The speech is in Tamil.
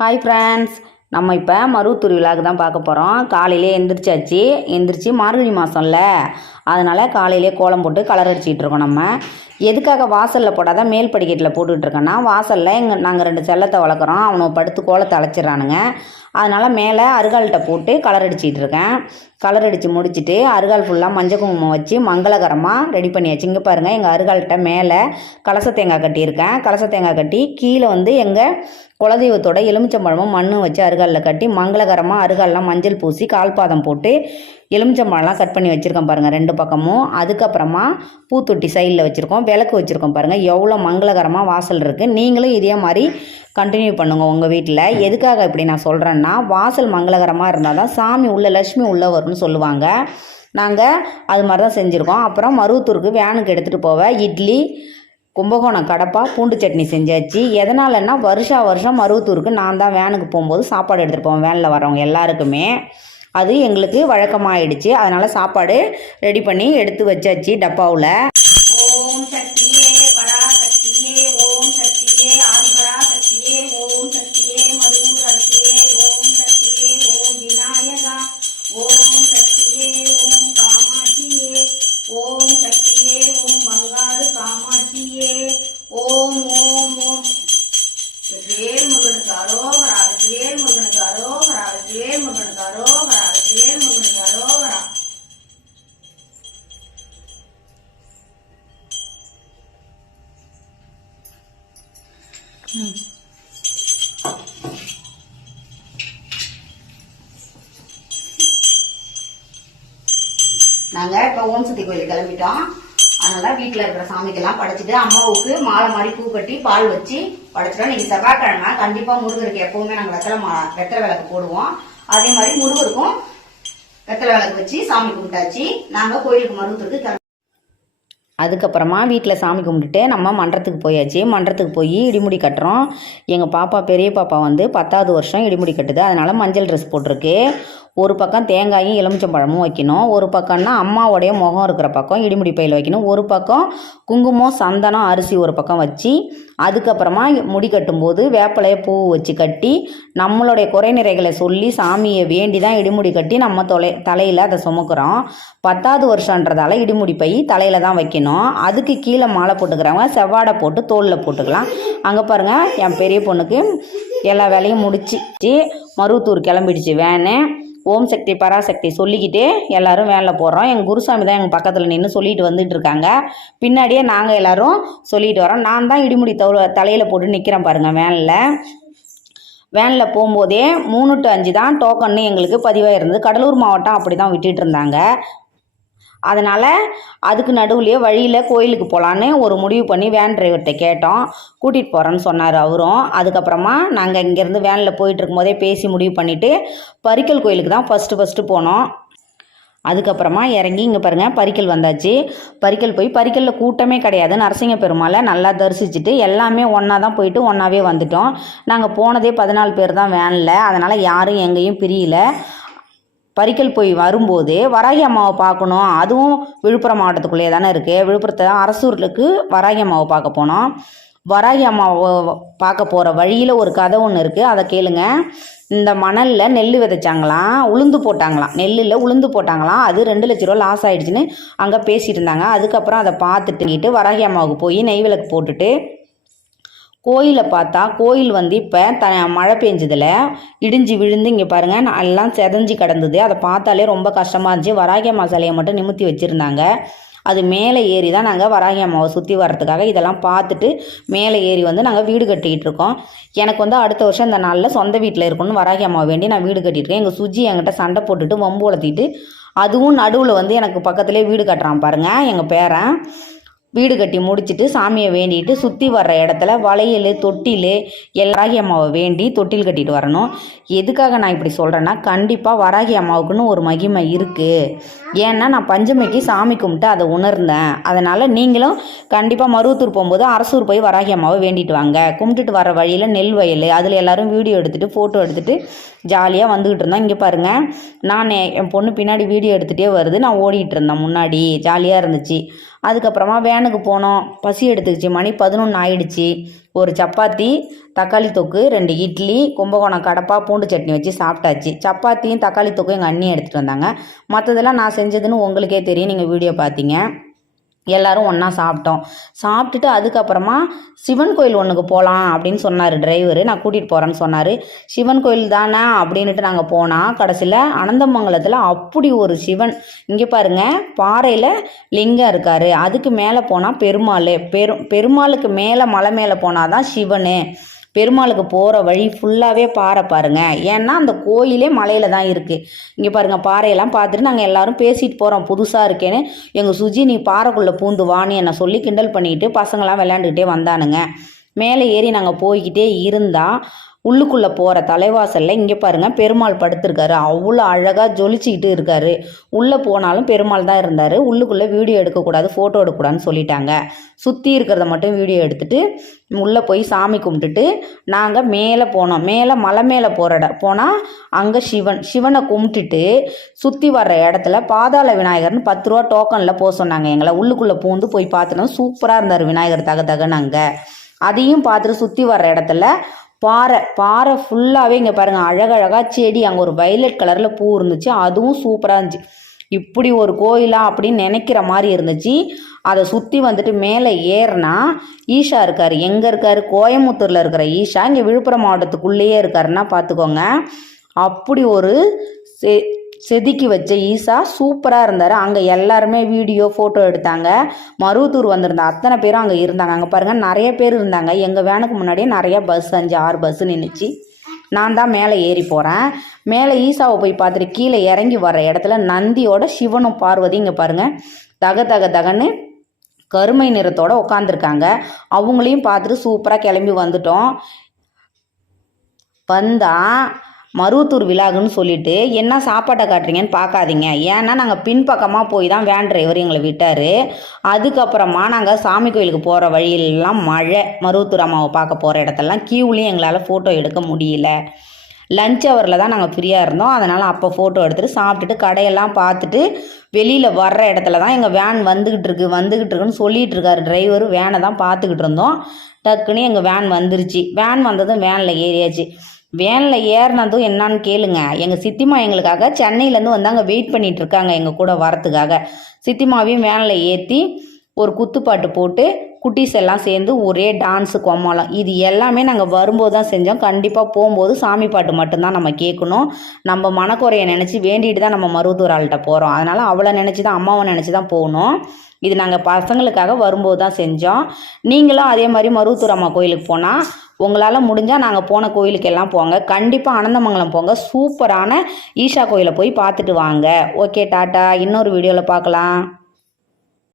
ஹாய் ஃப்ரெண்ட்ஸ், நம்ம இப்போ மருவத்தூர் விழாவுக்கு தான் பார்க்க போகிறோம். காலையிலே எந்திரிச்சு மார்கழி மாதம்ல, அதனால் காலையிலே கோலம் போட்டு கலர் அடிச்சிக்கிட்டு இருக்கோம். நம்ம எதுக்காக வாசலில் போட்டால் தான் மேல் படிக்கட்டில் போட்டுட்ருக்கோன்னா, வாசலில் நாங்கள் 2 செல்லத்தை வளர்க்குறோம். அவனை படுத்து கோலத்தை அழைச்சிட்றானுங்க. அதனால் மேலே அருகால்கிட்ட போட்டு கலர் அடிச்சிக்கிட்டு இருக்கேன். கலர் அடித்து முடிச்சுட்டு அருகால் ஃபுல்லாக மஞ்சள் குங்குமம் வச்சு மங்களகரமாக ரெடி பண்ணியாச்சு. இங்கே பாருங்கள், எங்கள் அருகால்கிட்ட மேலே கலச தேங்காய் கட்டியிருக்கேன். கலச தேங்காய் கட்டி கீழே எங்கள் குலதெய்வத்தோட எலுமிச்சம்பழமும் மண்ணும் வச்சு அருகாலில் கட்டி மங்களகரமாக அருகாலெலாம் மஞ்சள் பூசி கால்பாதம் போட்டு எலுமிச்சம்பழம்லாம் கட் பண்ணி வச்சுருக்கோம் பாருங்கள் 2 பக்கமும். அதுக்கப்புறமா பூத்தொட்டி சைடில் வச்சுருக்கோம், விளக்கு வச்சுருக்கோம் பாருங்கள். எவ்வளோ மங்களகரமாக வாசல் இருக்குது. நீங்களும் இதே மாதிரி கண்டினியூ பண்ணுங்க உங்கள் வீட்டில். எதுக்காக இப்படி நான் சொல்கிறேன்னா, வாசல் மங்களகரமாக இருந்தால் தான் சாமி உள்ள லட்சுமி உள்ளே வரும்னு சொல்லுவாங்க. நாங்கள் அது மாதிரி தான் செஞ்சுருக்கோம். அப்புறம் மருவத்தூருக்கு வேனுக்கு எடுத்துகிட்டு போவ இட்லி, கும்பகோணம் கடப்பா, பூண்டு சட்னி செஞ்சாச்சு. எதனாலன்னா, வருஷம் மருவத்தூருக்கு நான் தான் வேனுக்கு போகும்போது சாப்பாடு எடுத்துகிட்டு போவேன். வேனில் வரவங்க எல்லாருக்குமே அது எங்களுக்கு வழக்கமாகிடுச்சு. அதனால் சாப்பாடு ரெடி பண்ணி எடுத்து வச்சாச்சு டப்பாவில். ஓம் சக்தியே பராசக்தியே, ஓம் சக்தியே ஆதிபராசக்தியே, ஓம் சக்தியே மருவூரரசியே, ஓம் சக்தியே ஓம் விநாயகா, ஓம் சக்தியே ஓம் காமாட்சியே, ஓம் சக்தியே ஓம் பங்காரு காமாட்சியே, ஓம் ஓம் ஓம் வெற்றிவேல் முருகனுக்கு அரோகரா, வெற்றிவேல் முருகனுக்கு அரோகரா, வெற்றிவேல் முருகனுக்கு அரோகரா, வெற்றிவேல் முருகனுக்கு அரோகரா. நாங்கள் இப்போ ஓம் சக்தி கோயிலுக்கு கிளம்பிட்டோம். அதனால் வீட்டில் இருக்கிற சாமிக்கெல்லாம் படைச்சிட்டு அம்மாவுக்கு மாலை மாதிரி பூ கட்டி பால் வச்சு படைச்சிட்டோம். இன்னைக்கு செவ்வாய்க்கிழமை. கண்டிப்பாக முருகருக்கு எப்பவுமே நாங்கள் வெத்தலை விளக்கு போடுவோம். அதே மாதிரி முருகருக்கும் வெத்தலை விளக்கு வச்சு சாமி கும்பிட்டாச்சு. நாங்கள் கோயிலுக்கு மருவத்தூருக்கு அதுக்கப்புறமா வீட்டில் சாமி கும்பிட்டுட்டு நம்ம மன்றத்துக்கு போயாச்சு. மன்றத்துக்கு போய் இடிமுடி கட்டுறோம். எங்கள் பாப்பா பெரிய பாப்பா 10வது வருஷம் இடிமுடி கட்டுது. அதனால் மஞ்சள் ட்ரெஸ் போட்டிருக்கு. ஒரு பக்கம் தேங்காயும் எலுமிச்சம்பழமும் வைக்கணும். ஒரு பக்கம்னா அம்மாவோடைய முகம் இருக்கிற பக்கம் இடிமுடி பையில் வைக்கணும். ஒரு பக்கம் குங்குமம், சந்தனம், அரிசி ஒரு பக்கம் வச்சு, அதுக்கப்புறமா முடி கட்டும்போது வேப்பிலையை பூ வச்சு கட்டி நம்மளுடைய குறைநிறைகளை சொல்லி சாமியை வேண்டி தான் இடிமுடி கட்டி நம்ம தலையில் அதை சுமக்கிறோம். 10வது வருஷன்றதால இடிமுடி பை தலையில் தான் வைக்கணும். அதுக்கு கீழே மாலை போட்டுக்கிறவங்க செவ்வாடை போட்டு தோளில் போட்டுக்கலாம். அங்கே பாருங்கள், என் பெரிய பொண்ணுக்கு எல்லா வேலையும் முடிச்சிச்சு. மருவத்தூர் கிளம்பிடுச்சு வேனு. ஓம் சக்தி பராசக்தி சொல்லிக்கிட்டு எல்லாரும் வேனில் போடுறோம். எங்கள் குருசாமி தான் எங்கள் பக்கத்தில் நின்று சொல்லிட்டு வந்துட்டு இருக்காங்க. பின்னாடியே நாங்கள் எல்லாரும் சொல்லிட்டு வரோம். நான் தான் இடிமுடி தலையில் போட்டு நிற்கிறேன் பாருங்கள் வேனில் போகும்போதே 3 to 5 தான் டோக்கன்னு எங்களுக்கு பதிவாக இருந்தது. கடலூர் மாவட்டம் அப்படி தான் விட்டுட்டு இருந்தாங்க. அதனால் அதுக்கு நடுவுலையே வழியில் கோயிலுக்கு போகலான்னு ஒரு முடிவு பண்ணி வேன் டிரைவர்கிட்ட கேட்டோம். கூட்டிகிட்டு போகிறேன்னு சொன்னார் அவரும். அதுக்கப்புறமா நாங்கள் இங்கேருந்து வேனில் போயிட்டு இருக்கும்போதே பேசி முடிவு பண்ணிவிட்டு பரிக்கல் கோயிலுக்கு தான் ஃபஸ்ட்டு போனோம். அதுக்கப்புறமா இறங்கி இங்கே பாருங்கள் பரிக்கல் வந்தாச்சு. பரிக்கல் போய் பரிக்கலில் கூட்டமே கிடையாது. நரசிங்க பெருமாளை நல்லா தரிசிச்சுட்டு எல்லாமே ஒன்றா தான் போயிட்டு ஒன்றாவே வந்துட்டோம். நாங்கள் போனதே 14 பேர் தான் வேனில். அதனால் யாரும் எங்கேயும் பிரியல. பரிக்கல் போய் வரும்போது வராகி அம்மாவை பார்க்கணும். அதுவும் விழுப்புரம் மாவட்டத்துக்குள்ளேயே தானே இருக்குது. விழுப்புரத்தை அரசூருக்கு வராகி அம்மாவை பார்க்க போனோம். வராகி அம்மாவை பார்க்க போகிற வழியில் ஒரு கதை ஒன்று இருக்குது, அதை கேளுங்க. இந்த மணலில் நெல் விதைச்சாங்களாம், உளுந்து போட்டாங்களாம். நெல்லில் உளுந்து போட்டாங்களாம். அது 2 லட்ச ரூபா லாஸ் ஆகிடுச்சின்னு அங்கே பேசிகிட்டு இருந்தாங்க. அதுக்கப்புறம் அதை பார்த்துட்டு வராகி அம்மாவுக்கு போய் நெய் விளக்கு போட்டுட்டு கோயிலை பார்த்தா கோயில் இப்போ மழை பெஞ்சதில் இடிஞ்சு விழுந்து இங்கே பாருங்கள் எல்லாம் செதஞ்சு கிடந்தது. அதை பார்த்தாலே ரொம்ப கஷ்டமாக இருந்துச்சு. வராகி அம்மா சிலையை மட்டும் நிமித்தி வச்சுருந்தாங்க. அது மேலே ஏறி தான் நாங்கள் வராகி அம்மாவை சுற்றி வர்றதுக்காக இதெல்லாம் பார்த்துட்டு மேலே ஏறி நாங்கள் வீடு கட்டிக்கிட்டு இருக்கோம். எனக்கு அடுத்த வருஷம் இந்த நாளில் சொந்த வீட்டில் இருக்கணும்னு வராகி அம்மாவை வேண்டி நான் வீடு கட்டியிருக்கேன். எங்கள் சுஜி என்கிட்ட சண்டை போட்டுட்டு வம்பு வளர்த்திட்டு அதுவும் நடுவில் எனக்கு பக்கத்துலேயே வீடு கட்டுறான் பாருங்கள் எங்கள் பேரன். வீடு கட்டி முடிச்சுட்டு சாமியை வேண்டிட்டு சுற்றி வர்ற இடத்துல வளையல், தொட்டில் வராகி அம்மாவை வேண்டி தொட்டில் கட்டிட்டு வரணும். எதுக்காக நான் இப்படி சொல்கிறேன்னா, கண்டிப்பாக வராகி அம்மாவுக்குன்னு ஒரு மகிமை இருக்குது. ஏன்னா நான் பஞ்சமிக்கு சாமி கும்பிட்டு அதை உணர்ந்தேன். அதனால் நீங்களும் கண்டிப்பாக மருவத்தூர் போகும்போது அரசூர் போய் வராகி அம்மாவை வேண்டிட்டு வாங்க. கும்பிட்டுட்டு வர வழியில் நெல் வயல், அதில் எல்லோரும் வீடியோ எடுத்துகிட்டு ஃபோட்டோ எடுத்துகிட்டு ஜாலியாக வந்துக்கிட்டு இருந்தோம். இங்கே பாருங்கள், நான் என் பொண்ணு பின்னாடி வீடியோ எடுத்துகிட்டே வருது. நான் ஓடிட்டு இருந்தேன் முன்னாடி. ஜாலியாக இருந்துச்சு. அதுக்கப்புறமா வேனுக்கு போனோம். பசி எடுத்துக்கிச்சு, மணி 11 ஆயிடுச்சு. ஒரு சப்பாத்தி, தக்காளி தொக்கு, 2 இட்லி, கும்பகோணம் கடப்பா பூண்டு சட்னி வச்சு சாப்பிட்டாச்சு. சப்பாத்தியும் தக்காளி தொக்கும் எங்கள் அண்ணி எடுத்துகிட்டு வந்தாங்க. மற்றதெல்லாம் நான் செஞ்சதுன்னு உங்களுக்கே தெரியும், நீங்கள் வீடியோ பார்த்தீங்க. எல்லோரும் ஒன்றா சாப்பிட்டோம். சாப்பிட்டுட்டு அதுக்கப்புறமா சிவன் கோயில் ஒன்றுக்கு போகலாம் அப்படின்னு சொன்னார் டிரைவரு. நான் கூட்டிகிட்டு போகிறேன்னு சொன்னார். சிவன் கோயில் தானே அப்படின்ட்டு நாங்கள் போனால் கடைசியில் அனந்தமங்கலத்தில் அப்படி ஒரு சிவன், இங்கே பாருங்கள், பாறையில் லிங்கம் இருக்கார். அதுக்கு மேலே போனால் பெருமாள். பெருமாளுக்கு மேலே மலை மேலே போனால் தான் சிவன். பெருமாளுக்கு போகிற வழி ஃபுல்லாகவே பாறை பாருங்கள். ஏன்னா அந்த கோயிலே மலையில் தான் இருக்குது. இங்கே பாருங்கள், பாறையெல்லாம் பார்த்துட்டு நாங்கள் எல்லோரும் பேசிட்டு போகிறோம். புதுசாக இருக்கேன்னு எங்கள் சுஜி நீ பாறைக்குள்ளே பூந்து வான்னு என்னை சொல்லி கிண்டல் பண்ணிக்கிட்டு பசங்களாம் விளையாண்டுக்கிட்டே வந்தானுங்க. மேலே ஏறி நாங்கள் போய்கிட்டே இருந்தால் உள்ளுக்குள்ளே போகிற தலைவாசலில் இங்கே பாருங்கள் பெருமாள் படுத்திருக்காரு. அவ்வளோ அழகாக ஜொலிச்சிக்கிட்டு இருக்கார். உள்ளே போனாலும் பெருமாள் தான் இருந்தார். உள்ளுக்குள்ளே வீடியோ எடுக்கக்கூடாது, ஃபோட்டோ எடுக்கக்கூடாதுன்னு சொல்லிட்டாங்க. சுற்றி இருக்கிறத மட்டும் வீடியோ எடுத்துகிட்டு உள்ளே போய் சாமி கும்பிட்டுட்டு நாங்கள் மேலே போனோம். மேலே மலை மேலே போனால் அங்கே சிவனை கும்பிட்டுட்டு சுற்றி வர்ற இடத்துல பாதாள விநாயகர்னு 10 ரூபா டோக்கனில் போக சொன்னாங்க எங்களை. உள்ளுக்குள்ளே பூந்து போய் பார்த்துனோம். சூப்பராக இருந்தார் விநாயகர் தகன்னு அங்கே. அதையும் பார்த்துட்டு சுற்றி வர்ற இடத்துல பாறை ஃபுல்லாகவே இங்கே பாருங்கள் அழகழகாக செடி. அங்கே ஒரு வைலட் கலரில் பூ இருந்துச்சு, அதுவும் சூப்பராக இருந்துச்சு. இப்படி ஒரு கோயிலா அப்படின்னு நினைக்கிற மாதிரி இருந்துச்சு. அதை சுற்றி வந்துட்டு மேலே ஏறினா ஈஷா இருக்கார். எங்கே இருக்கார்? கோயம்புத்தூரில் இருக்கிற ஈஷா இங்கே விழுப்புரம் மாவட்டத்துக்குள்ளேயே இருக்காருன்னா பார்த்துக்கோங்க. அப்படி ஒரு செதுக்கி வச்ச ஈசா சூப்பராக இருந்தார். அங்கே எல்லாருமே வீடியோ ஃபோட்டோ எடுத்தாங்க. மருவத்தூர் வந்திருந்த அத்தனை பேரும் அங்கே இருந்தாங்க. அங்கே பாருங்கள் நிறைய பேர் இருந்தாங்க. எங்கள் வேனுக்கு முன்னாடியே நிறைய பஸ் 5-6 பஸ் நின்றுச்சு. நான் தான் மேலே ஏறி போகிறேன். மேலே ஈசாவை போய் பார்த்துட்டு கீழே இறங்கி வர்ற இடத்துல நந்தியோட சிவனும் பார்வதி இங்கே பாருங்கள் தகன்னு கருமை நிறத்தோடு உட்காந்துருக்காங்க. அவங்களையும் பார்த்துட்டு சூப்பராக கிளம்பி வந்துட்டோம். வந்தால் மருவத்தூர் விலாகுன்னு சொல்லிட்டு என்ன சாப்பாட்டை காட்டுறீங்கன்னு பார்க்காதீங்க. ஏன்னா நாங்கள் பின்பக்கமாக போய் தான் வேன் டிரைவர் எங்களை விட்டார். அதுக்கப்புறமா நாங்கள் சாமி கோயிலுக்கு போகிற வழியிலெல்லாம் மழை. மருவத்தூர் அம்மாவை பார்க்க போகிற இடத்தெல்லாம் கியூலையும் எங்களால் ஃபோட்டோ எடுக்க முடியல. லஞ்ச் ஹவரில் தான் நாங்கள் ஃப்ரீயாக இருந்தோம். அதனால் அப்போ ஃபோட்டோ எடுத்துகிட்டு சாப்பிட்டுட்டு கடையெல்லாம் பார்த்துட்டு வெளியில் வர்ற இடத்துல தான் எங்கள் வேன் வந்துக்கிட்டு இருக்குன்னு சொல்லிகிட்டு இருக்காரு டிரைவரு. வேனை தான் பார்த்துக்கிட்டு இருந்தோம். டக்குன்னு எங்கள் வேன் வந்துருச்சு. வேன் வந்ததும் வேனில் ஏறியாச்சு. வேனில் ஏறினதும் என்னான்னு கேளுங்க. எங்கள் சித்திமா எங்களுக்காக சென்னையிலேருந்து வந்து அங்கே வெயிட் பண்ணிகிட்டு இருக்காங்க எங்கள் கூட வரத்துக்காக. சித்திமாவையும் வேனில் ஏற்றி ஒரு குத்துப்பாட்டு போட்டு குட்டீஸ் எல்லாம் சேர்ந்து ஒரே டான்ஸு கொம்மாளம். இது எல்லாமே நாங்கள் வரும்போது தான் செஞ்சோம். கண்டிப்பாக போகும்போது சாமி பாட்டு மட்டும்தான் நம்ம கேட்கணும். நம்ம மனக்குறையை நினச்சி வேண்டிட்டு தான் நம்ம மருவத்தூர் ஆள்கிட்ட போகிறோம். அதனால் அவளை நினச்சி தான், அம்மாவை நினச்சி தான் போகணும். இது நாங்கள் பசங்களுக்காக வரும்போது தான் செஞ்சோம். நீங்களும் அதே மாதிரி மருவத்தூர் அம்மா கோயிலுக்கு போனால் உங்களால் முடிஞ்சால் நாங்கள் போன கோயிலுக்கு எல்லாம் போங்க. கண்டிப்பாக அனந்தமங்கலம் போங்க. சூப்பரான ஈஷா கோயிலை போய் பார்த்துட்டு வாங்க. Okay, tata. இன்னொரு வீடியோவில் பார்க்கலாம்.